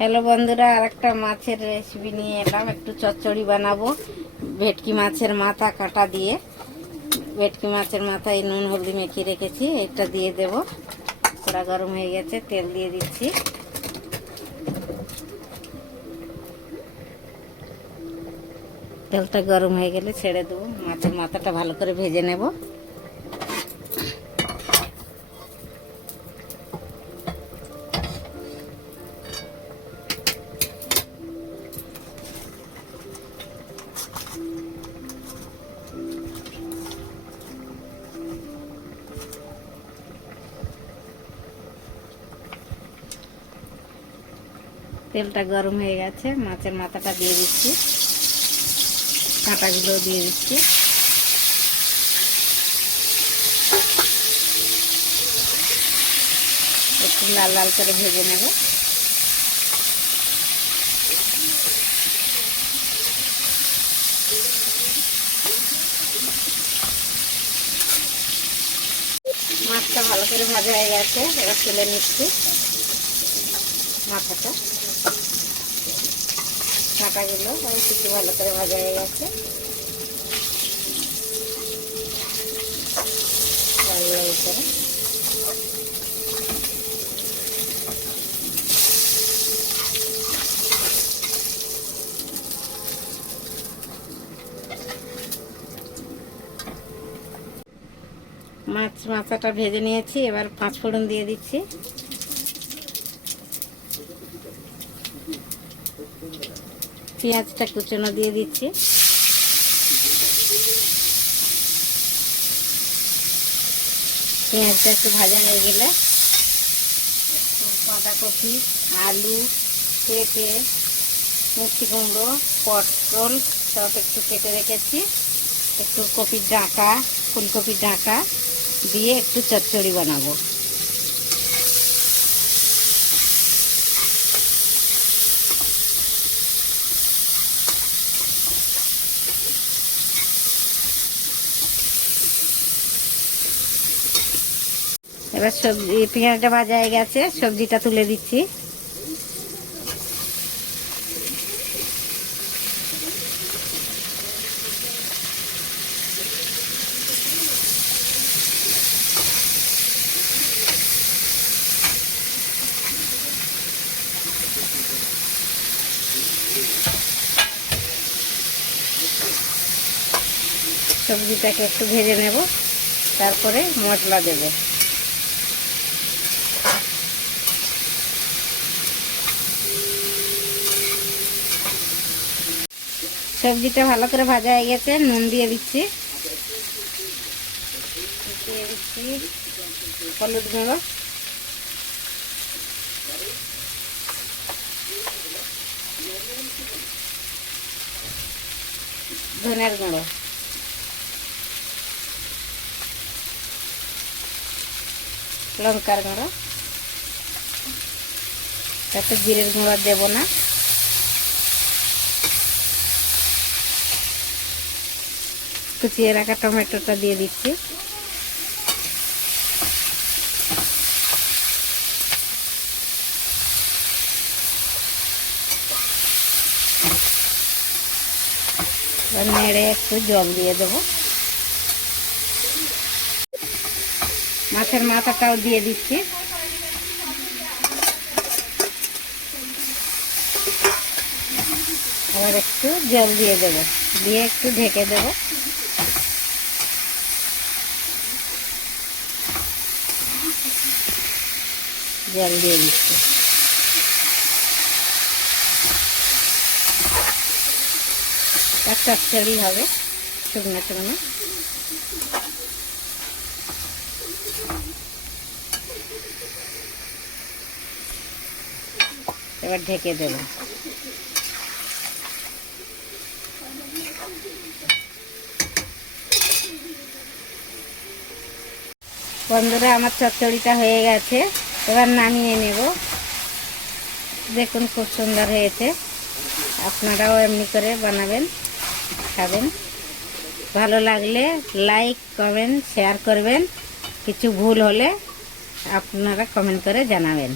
Hello বন্ধুরা, আরেকটা মাছের রেসিপি নিয়ে এলাম। একটু চচ্চড়ি বানাবো ভেটকি মাছের মাথা কাটা দিয়ে। ভেটকি মাছের মাথায় নুন হলদি মেখে রেখেছি, এটা দিয়ে দেব। কড়া গরম হয়ে গেছে, তেল দিয়ে দিচ্ছি। তেলটা গরম হয়ে গেলে ছেড়ে দেবো। মাছের মাথাটা ভালো করে ভেজে নেব। তেলটা গরম হয়ে গেছে, মাছের মাথাটা দিয়ে দিচ্ছি, কাঁটাগুলো দিয়ে দিচ্ছি। একটু লাল লাল করে ভেজে নেব। মাছটা ভালো করে ভাজা হয়ে গেছে, এবার তুলে নিচ্ছি মাথাটা। কাঁটাগুলো একটু ভালো করে ভাজা হয়ে গেছে। লাল লাল করে মাথাটা ভেজে নিয়েছি। এবার 5 ফোড়ন দিয়ে দিচ্ছি। পেঁয়াজটা কুচনো দিয়ে দিচ্ছি। পেঁয়াজটা একটু ভাজা হয়ে গেলে বাঁধাকপি, আলু, পেঁপে, মিষ্টি কুমড়ো, পটল সব একটু কেটে রেখেছি। একটু কপির ডাঁটা, ফুলকপির ডাঁটা দিয়ে একটু চচ্চড়ি বানাবো। এবার সবজি, পেঁয়াজটা ভাজা হয়ে গেছে, সবজিটা তুলে দিচ্ছি। সবজিটাকে একটু ভেজে নেব, তারপরে মশলা দেব। সবজিটা ভালো করে ভাজা হয়ে গেছে, নুন দিয়ে দিচ্ছি। দিয়ে দিচ্ছি হলুদ গুঁড়ো, ধনের গুঁড়ো, লঙ্কার গুঁড়ো। তাতে জিরের গুঁড়ো দেব না। কুচিয়ে রাখা টমেটোটা দিয়ে দিচ্ছি। নেড়ে একটু জল দিয়ে দেব। মাছের মাথাটাও দিয়ে দিচ্ছি। আবার একটু জল দিয়ে দেব, দিয়ে একটু ঢেকে দেব। জল দিয়ে দিচ্ছি। চচ্চড়ি হবে শুকনো শুকনো। এবার ঢেকে দেব। বন্ধুরা, আমার চচ্চড়িটা হয়ে গেছে, এবার নামিয়ে নেব। দেখুন খুব সুন্দর হয়েছে। আপনারাও এমনি করে বানাবেন, খাবেন। ভালো লাগলে লাইক, কমেন্ট, শেয়ার করবেন। কিছু ভুল হলে আপনারা কমেন্ট করে জানাবেন।